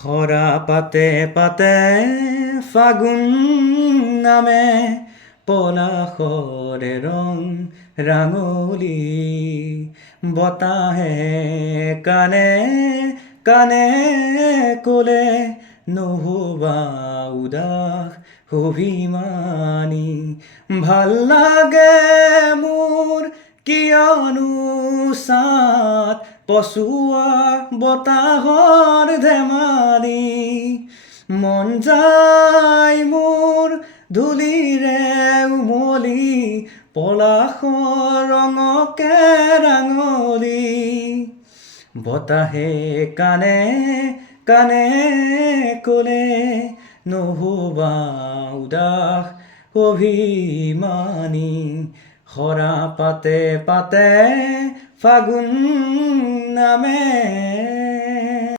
খৰা পাতে পাতে ফাগুন নামে পলাশৰে ৰং ৰাঙলী বতাহে কানে কানে ক'লে নহবা উদাস অভিমানী ভাল লাগে মোৰ কিয়নো চাত পচোৱা বতাহৰ ধেমালি মন যায় মোৰ ধূলিৰে উমলি পলাশৰ ৰঙকে ৰাঙলী বতাহে কানে কানে ক'লে নহবা উদাস অভিমানী খৰা পাতে পাতে ফাগুন নামে